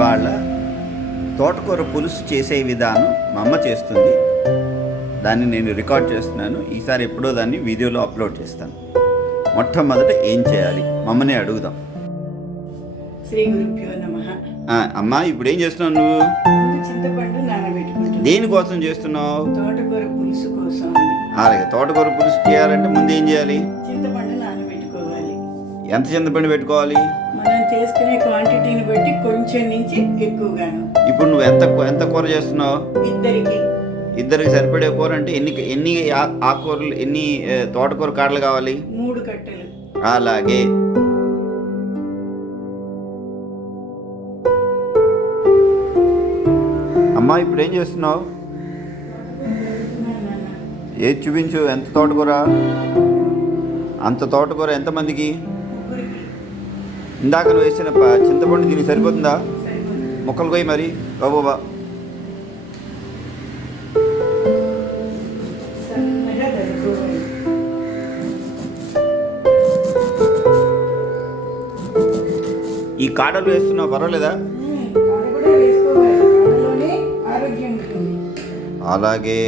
ఇవాళ తోటకూర పులుసు చేసే విధానం మా అమ్మ చేస్తుంది. దాన్ని నేను రికార్డ్ చేస్తున్నాను. ఈసారి ఎప్పుడో దాన్ని వీడియోలో అప్లోడ్ చేస్తాను. మొట్టమొదట ఏం చేయాలి మా అమ్మనే అడుగుదాం. శ్రీ గురుభ్యో నమః. అమ్మా, ఇప్పుడు ఏం చేస్తున్నావు నువ్వు? చింతపండు నానబెట్టుకుంటున్నాను. దేనికోసం చేస్తున్నావు? తోటకూర పులుసు కోసం. అలాగే తోటకూర పులుసు చేయాలంటే ముందు ఏం చేయాలి? చింతపండు నానబెట్టుకోవాలి. ఎంత చింతపండు పెట్టుకోవాలి? మనం చేసుకునే క్వాంటిటీని బట్టి కొంచెం నుంచి ఎక్కువగాను. ఇప్పుడు నువ్వు ఎంత కూర చేస్తున్నావు? ఇద్దరికి సరిపడే కూర అంటే ఎన్ని ఆకుకూరలు, ఎన్ని తోటకూర కాడలు కావాలి? 3 కట్టలు. అలాగే అమ్మా, ఇప్పుడు ఏం చేస్తున్నావు? ఏది చూపించు. ఎంత తోటకూర? అంత తోటకూర ఎంతమందికి? ఇందాక నువ్వు వేసిన చింతపండు దీనికి సరిపోతుందా? ముక్కలు పోయి మరి బాబా. ఈ కాడలు వేస్తున్నావు, పర్వాలేదా? అలాగే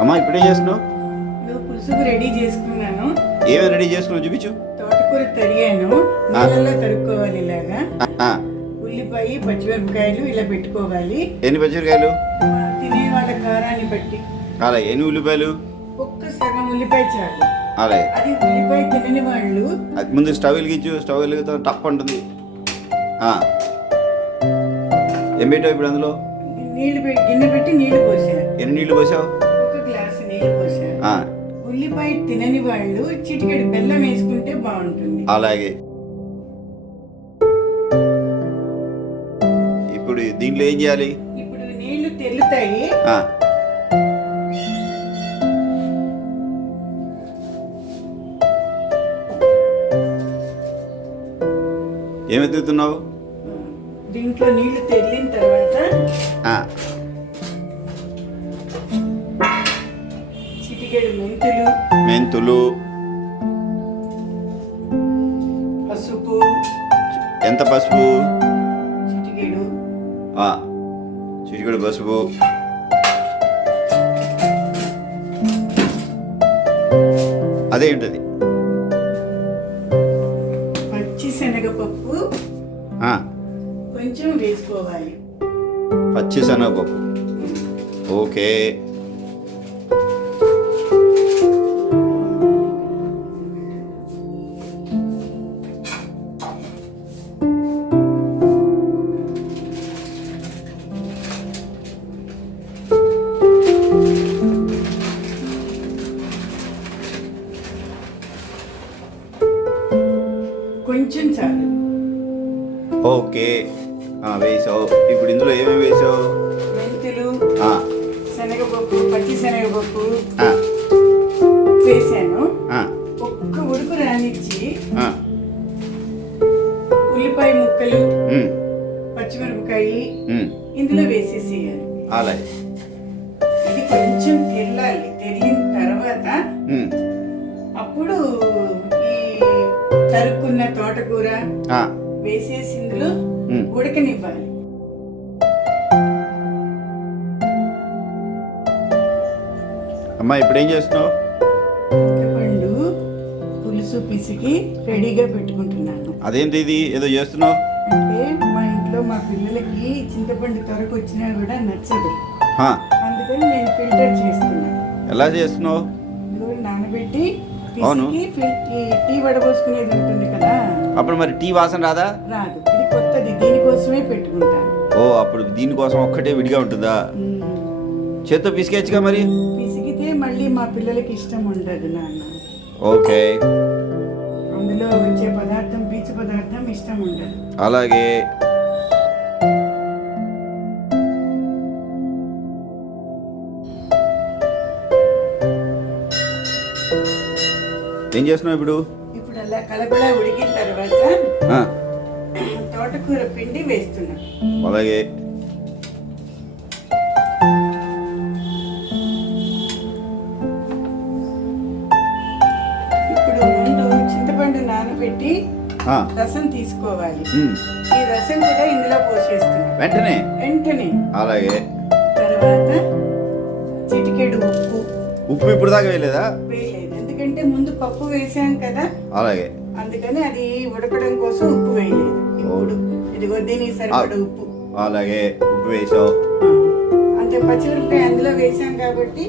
అమ్మా, ఇప్పుడేం చేస్తున్నావు? పులుసుకు రెడీ చేసుకున్నాను. ఏమేమి రెడీ చేసుకున్నావు చూపించు. తోటకూర తరిగాను, నీళ్ళల్లో తరుక్కోవాలి. ఇలాగా ఉల్లిపాయ, పచ్చిమిరపకాయలు ఇలా పెట్టుకోవాలి. ఎన్ని పచ్చిమిరకాయలు? తినే వాళ్ళ కారాన్ని బట్టి. అలా ఎన్ని ఉల్లిపాయలు? ఒక్క సగం ఉల్లిపాయ చాలు. అలాగే. అది ఉల్లిపాయ తినని వాళ్ళు ముందు స్టవ్ వెలిగించు. స్టవ్ వెలిగితే టప్ అంటుంది. ఏం పెట్టావు ఇప్పుడు అందులో? గిన్నె పెట్టి నీళ్లు పోసారు. ఎన్ని నీళ్లు పోసావు? 1 గ్లాసు నీళ్లు పోసారు. ఉల్లిపాయ తినని వాళ్ళు చిటికెడు బెల్లం వేసుకుంటే బాగుంటుంది. అలాగే. ఇప్పుడు దీంట్లో ఏం చేయాలి? ఇప్పుడు నీళ్లు తెల్లుతాయి. ఏమెత్తుతున్నావు? దీంట్లో నీళ్లు తెల్లిన తర్వాత చిటికెడు మెంతులు, పసుపు. ఎంత పసుపు? చిటికెడు పసుపు. అదేంటది? పచ్చి శనగపప్పు కొంచెం వేసుకోవాలి. పచ్చి శనగపప్పు. ఓకే. కొంచెం చాలు. ఓకే, వేసావు. ఇప్పుడు ఇందులో ఏమేమి వేసావు? మెంతులు, శనగపప్పు, పచ్చి శనగపప్పు వేసాను. ఒక్క ఉడుకు రానిచ్చి ఉల్లిపాయ ముక్కలు, పచ్చిమిరపకాయ ఇందులో వేసేసేయాలి. అలాగే. ఇది కొంచెం తెల్లాలి. తెల్లిన తర్వాత అప్పుడు ఈ తరుక్కున్న తోటకూర వేసేసి ఇందులో ఉడకనివ్వాలి. అమ్మా, ఇప్పుడు ఏం చేస్తున్నావు? చింతపండు పులుసు పిసికి రెడీగా పెట్టుకుంటున్నాను. అదేంటి ఇది ఏదో చేస్తున్నావు? అంటే మా ఇంట్లో మా పిల్లలకి చింతపండు త్వరకు వచ్చినా కూడా నచ్చదు. అందుకని నేను ఫిల్టర్ చేస్తున్నాను. ఎలా చేస్తున్నావు? నానబెట్టి టీ వడబోసుకునేది ఉంటుంది కదా, అప్పుడు మరి టీ వాసన రాదా? రాదు. ఇది కొత్తది, దీనికోసమే పెట్టుకుంటాను. అప్పుడు దీనికోసం ఒక్కటే విడిగా ఉంటుందా? చేత్తో పిసికేయచ్చుగా మరి. పిసికితే మళ్ళీ మా పిల్లలకి ఇష్టం ఉండదు నాన్న. ఓకే. అందులో వచ్చే పదార్థం, పీచు పదార్థం ఇష్టం ఉండదు. అలాగే. ఏం చేస్తున్నావు ఇప్పుడు? ఇప్పుడు అలా కలపలా ఉడికిన తర్వాత ఆ, తోటకూర పిండి వేస్తున్నా. అలాగే ఇప్పుడు ముందు చింతపండు నానబెట్టి ఆ, రసం తీసుకోవాలి. ఉమ్, ఈ రసం కూడా ఇందులో పోసేస్తున్నా వెంటనే వెంటనే. అలాగే తర్వాత చిటికెడు ఉప్పు ఉప్పు ఇప్పుడు దాకా వేయలేదా? వేయలేదు, ఎందుకంటే ముందు పప్పు వేసాం కదా, అలాగే అందుకని అది ఉడకడం కోసం ఉప్పు వేయలేదు. ఇప్పుడు ఇదిగో దీనికి సరిపడ ఉప్పు. అలాగే ఉప్పు వేసావు. అంతే, పచ్చిమిరపకాయ అందులో వేసాం కాబట్టి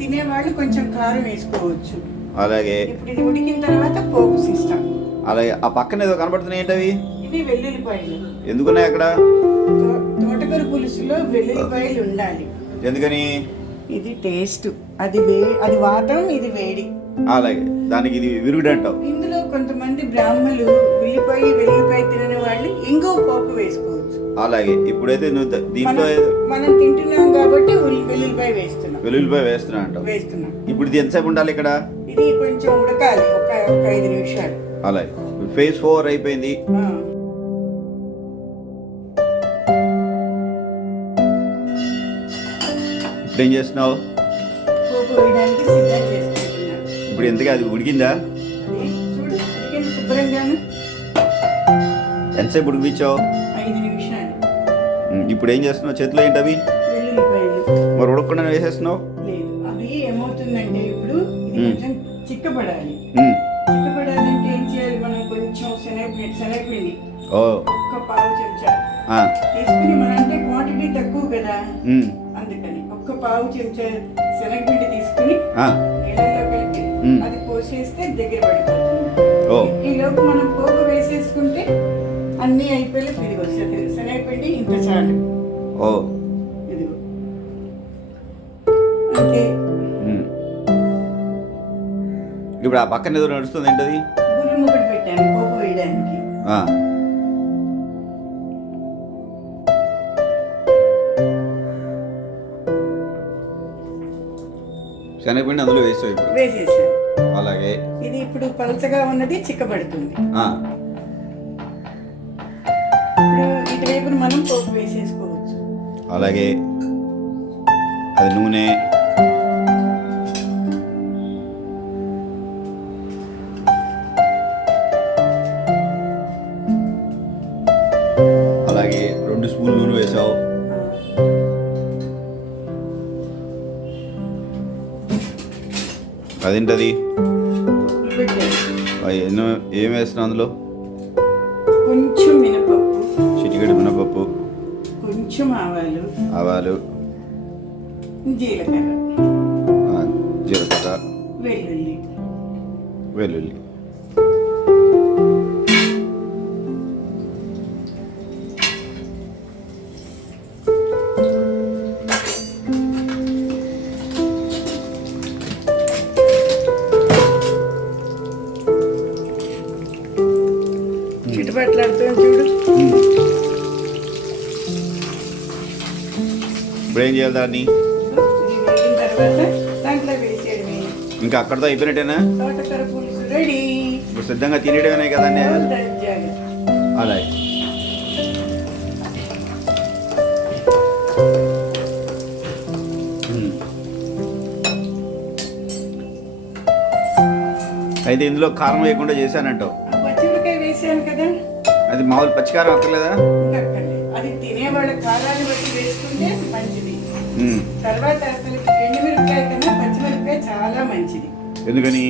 తినేవాళ్ళు కొంచెం కారం వేసుకోవచ్చు. అలాగే ఇప్పుడు ఇది ఉడికిన తర్వాత పోపు సిస్టమ్. అలాగే ఆ పక్కన ఏదో కనబడుతున్నాయి ఏంటవి? ఇవి వెల్లుల్లిపాయలు. ఎందుకున్నాయి అక్కడ? తోటకూర పులుసులో వెల్లుల్లిపాయలు ఉండాలి. ఎందుకని? ఇది టేస్ట్, అది వాతం, ఇది వేడి. అలాగే దానికి ఇది విరుగుడు అంటావు. ఇందులో కొంతమంది బ్రాహ్మలు వెల్లుల్లిపాయ తినని వాళ్ళు ఇంకో పోపు వేసుకోవచ్చు. అలాగే ఇప్పుడైతే నువ్వు దీంట్లో మనం తింటున్నాం కాబట్టి వెల్లుల్లిపాయ వేస్తున్నాం. వెల్లుల్లిపాయ వేస్తున్నా అంటావు. వేస్తున్నాం. ఇప్పుడు ఇది ఎంతసేపు ఉండాలి ఇక్కడ? ఇది కొంచెం ఉడకాలి, ఒక 5 నిమిషాలు. అలాగే ఫేజ్ 4 అయిపోయింది. ఆ. ఇప్పుడు ఏం చేస్తున్నావు? పోపు వేయడానికి సిద్ధం చేసుకుంటున్నా. ఇప్పుడు ఎందుకు అది ఉడికిందా? అది చూడు, ఉడికింది శుభ్రంగాను. ఎంతసేపు ఉడికించావు? 5 నిమిషాలు. ఇప్పుడు ఏం చేస్తున్నావు? చేతిలో ఏంటి అవి? వెల్లుల్లిపాయలు. మరి ఉడకకుండా వేసేస్తున్నావు? లేదు, అవి ఏమవుతుందంటే ఇప్పుడు ఇది కొంచెం చిక్కబడాలి. ఉమ్, చిక్కబడాలంటే ఏం చేయాలి? మనం కొంచెం శనగపిండి ఓ, ఒక్క పావు చెంచా ఆ, తీసుకుని, మన అంటే క్వాంటిటీ తక్కువ కదా, ఉమ్, అందుకని ఒక్క పావు చెంచా శనగపిండి తీసుకుని ఆ, నీళ్ళల్లో కలిపి అది పోసేస్తే దగ్గర పడిపోతుంది. ఓ, ఈలోపు మనం పోపు వేసేసుకుంటే అన్నీ అయిపోయి ఇదిగో వస్తుంది. శనగపిండి ఇంత చాలు. ఓ, ఇదిగో అంతే. ఉమ్. ఇప్పుడు ఆ పక్కన ఏదో నడుస్తుంది ఏంటది? గుర్రం ఒకటి పెట్టాను పోపు వేయడానికి. ఆ, శనగపిండి అందులో వేసావు ఇప్పుడు. వేసేసాను. అలాగే ఇది ఇప్పుడు పలచగా ఉన్నది చిక్కబడుతుంది. ఆ, ఇప్పుడు ఇటువైపున మనం పోపు వేసేసుకోవచ్చు. అలాగే అది నూనె, అలాగే 2 స్పూన్లు నూనె వేసావు. అదేంటది? ఉప్పు పెట్టాను. ఎన్నో ఏం వేస్తున్నావు అందులో? కొంచెం మినపప్పు, చిటికెడు మినపప్పు, కొంచెం ఆవాలు, ఆవాలు, జీలకర్ర, జీలకర్ర, వెల్లుల్లి. వెల్లుల్లి. చిట్టుపట్లాడుతుంది చూడు. ఇప్పుడు ఏం చేయాలి దాన్ని? ఇది వేగిన తర్వాత దాంట్లో వేసేయడమే. ఇంకా అక్కడితో అయిపోయినట్టేనా? తోటకూర పులుసు రెడీ. ఇప్పుడు సిద్ధంగా తినేయడమే కదండి. దర్జాగా. అలాగే అయితే ఇందులో కారం వేయకుండా చేశానంటావు. పచ్చిమిరకాయ వేసాను కదా, అది మామూలు పచ్చికారం అక్కర్లేదా? ఇంకా అక్కర్లేదు. అది తినేవాళ్ళ కారాన్ని బట్టి వేసుకుంటే మంచిది. ఉమ్. తర్వాత అసలు ఎండుమిరపకాయ కన్నా పచ్చిమిరపకాయ చాలా మంచిది. ఎందుకని?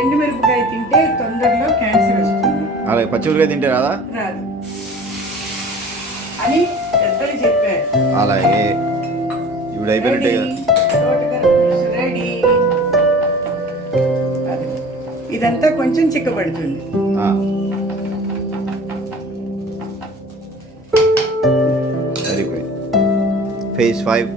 ఎండుమిరపకాయ తింటే తొందరలో క్యాన్సర్ వస్తుంది. అలాగే పచ్చిమిరకాయ తింటే రాదా? రాదు అని పెద్దలు చెప్పారు. అలాగే ఇప్పుడు అయిపోయినట్టే కదా. తోటకూర పులుసు రెడీ. ఇదంతా కొంచెం చిక్కబడుతుంది. సరిపోయింది. ఫేజ్ 5.